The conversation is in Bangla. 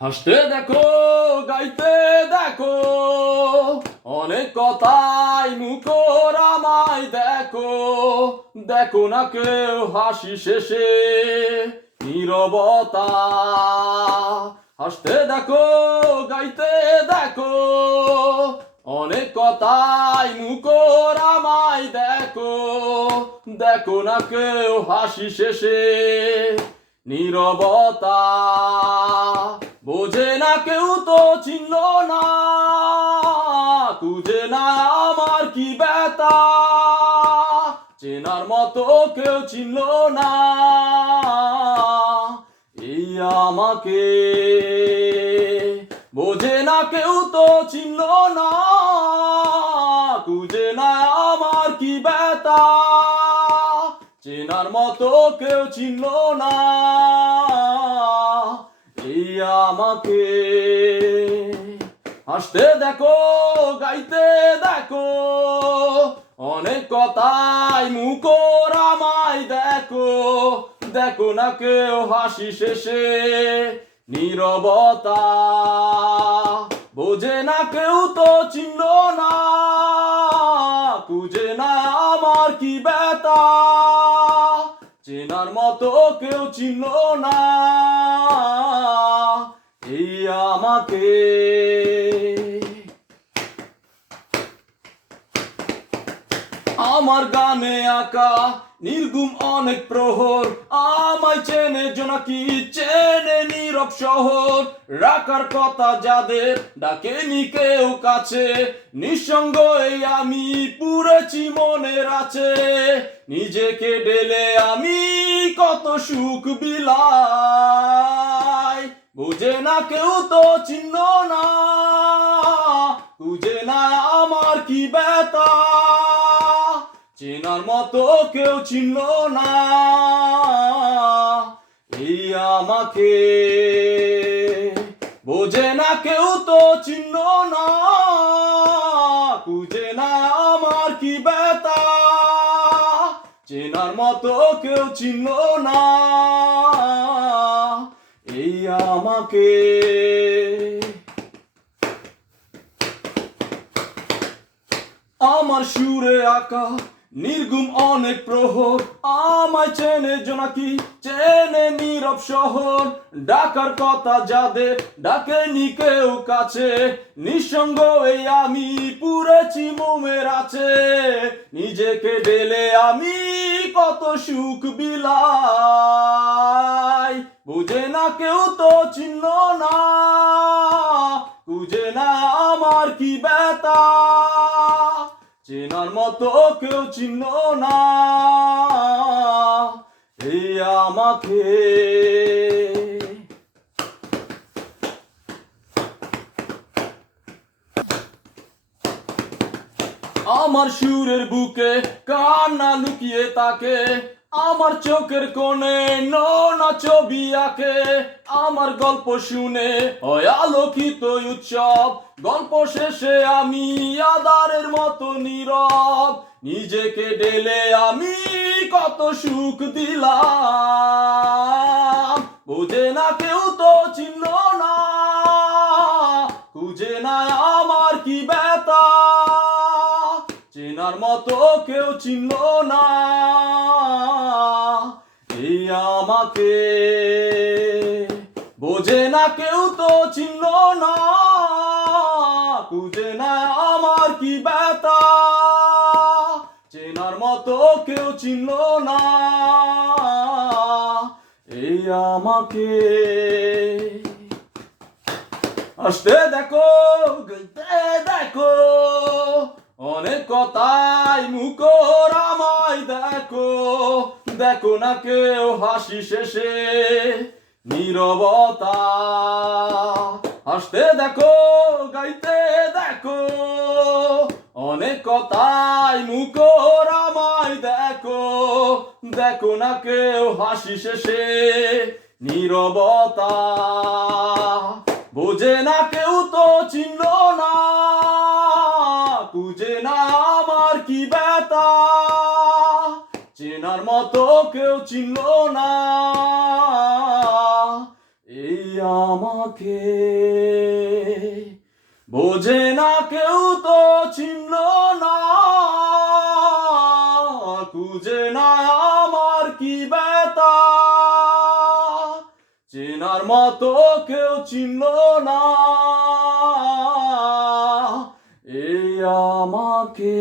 হাসতে দেখো, গাইতে দেখো, অনেক কথাই মুখর আমায় দেখো। দেখো না কেউ হাসি শেষে নীরবতা। হাসতে দেখো, গাইতে দেখো, অনেক কথাই মুখর আমায় দেখো। দেখো না কেউ হাসি শেষে নীরবতা। বোঝে না কেউ তো চিনল না, খুঁজে না আমার কি ব্যথা। চেনার মতো কেউ চিনল না এই আমাকে। বোঝে না কেউ তো চিনল না, খুঁজে না আমার কি ব্যথা। চেনার মতো কেউ চিনল না এই আমাকে। হাসতে দেখো, গাইতে দেখো, অনেক কথাই মুখর আমায় দেখো। দেখো না কেউ হাসি শেষে নীরবতা। বোঝে না কেউ তো চিনল না, খুঁজে না আমার কি ব্যথা। চেনার মতো কেউ চিনল না এই আমাকে। আমার গানে আঁকা নির্গুম অনেক প্রহর, আমায় চেনে জোনাকি, চেনে নীরব শহর। রাখার কথা যাদের ডাকেনি কেউ কাছে, নিঃসঙ্গ এই আমি পুড়েছি মনের আছে। নিজেকে ঢেলে আমি কত সুখ বিলাই। বুঝে না কেউ তো চিনল না, খুঁজে না আমার কি ব্যথা। চেনার মতো কেউ চিনল না এই আমাকে। বোঝে না কেউ তো চিনল না, খুঁজে না আমার কি ব্যথা। চেনার মতো কেউ চিনল না এই আমাকে। আমার সুরে আঁকা নির্গুম অনেক প্রহর, আমায় চেনে জোনাকি, চেনে নীরব শহর। ডাকার কথা যাদের ডাকেনি কেউ কাছে, নিঃসঙ্গ এই আমি পুড়েছি মোমের আছে। নিজেকে ঢেলে আমি কত সুখ বিলাই। বুঝে না কেউ তো চিনল না, খুঁজে না আমার কি ব্যথা। চেনার মতো কেউ চিনল না এই আমাকে। আমার সুরের বুকে কান্না লুকিয়ে থাকে, আমার চোখের কোণে নোনা ছবি আঁকে। আমার গল্প শুনে হয় আলোকিত উৎসব, গল্প শেষে আমি আধারের মতো নীরব। নিজেকে ঢেলে আমি কত সুখ দিলাম। বোঝে না কেউ তো চিনল না, খুঁজে না আমার কি ব্যথা। চেনার মতো কেউ চিনল না এই আমাকে। বোঝে না কেউ তো চিনল না, খুঁজে না আমার কি ব্যথা। চেনার মতো কেউ চিনল না এই আমাকে। হাসতে দেখো, গাইতে দেখো, অনেক কথাই মুখর আমায় দেখো। দেখো না কেউ হাসি শেষে নীরবতা। হাসতে দেখো, গাইতে দেখো, অনেক কথাই মুখর আমায় দেখো। দেখো না কেউ হাসি শেষে নীরবতা। বোঝে না কেউ তো চিনল না, খুঁজে না আমার কি ব্যথা। চেনার মতো কেউ চিনল না এই আমার। আমাকে বোঝে না কেউ তো চিনল না খুঁজে না আমার কি ব্যথা চেনার মতো কেউ চিনল না এই আমাকে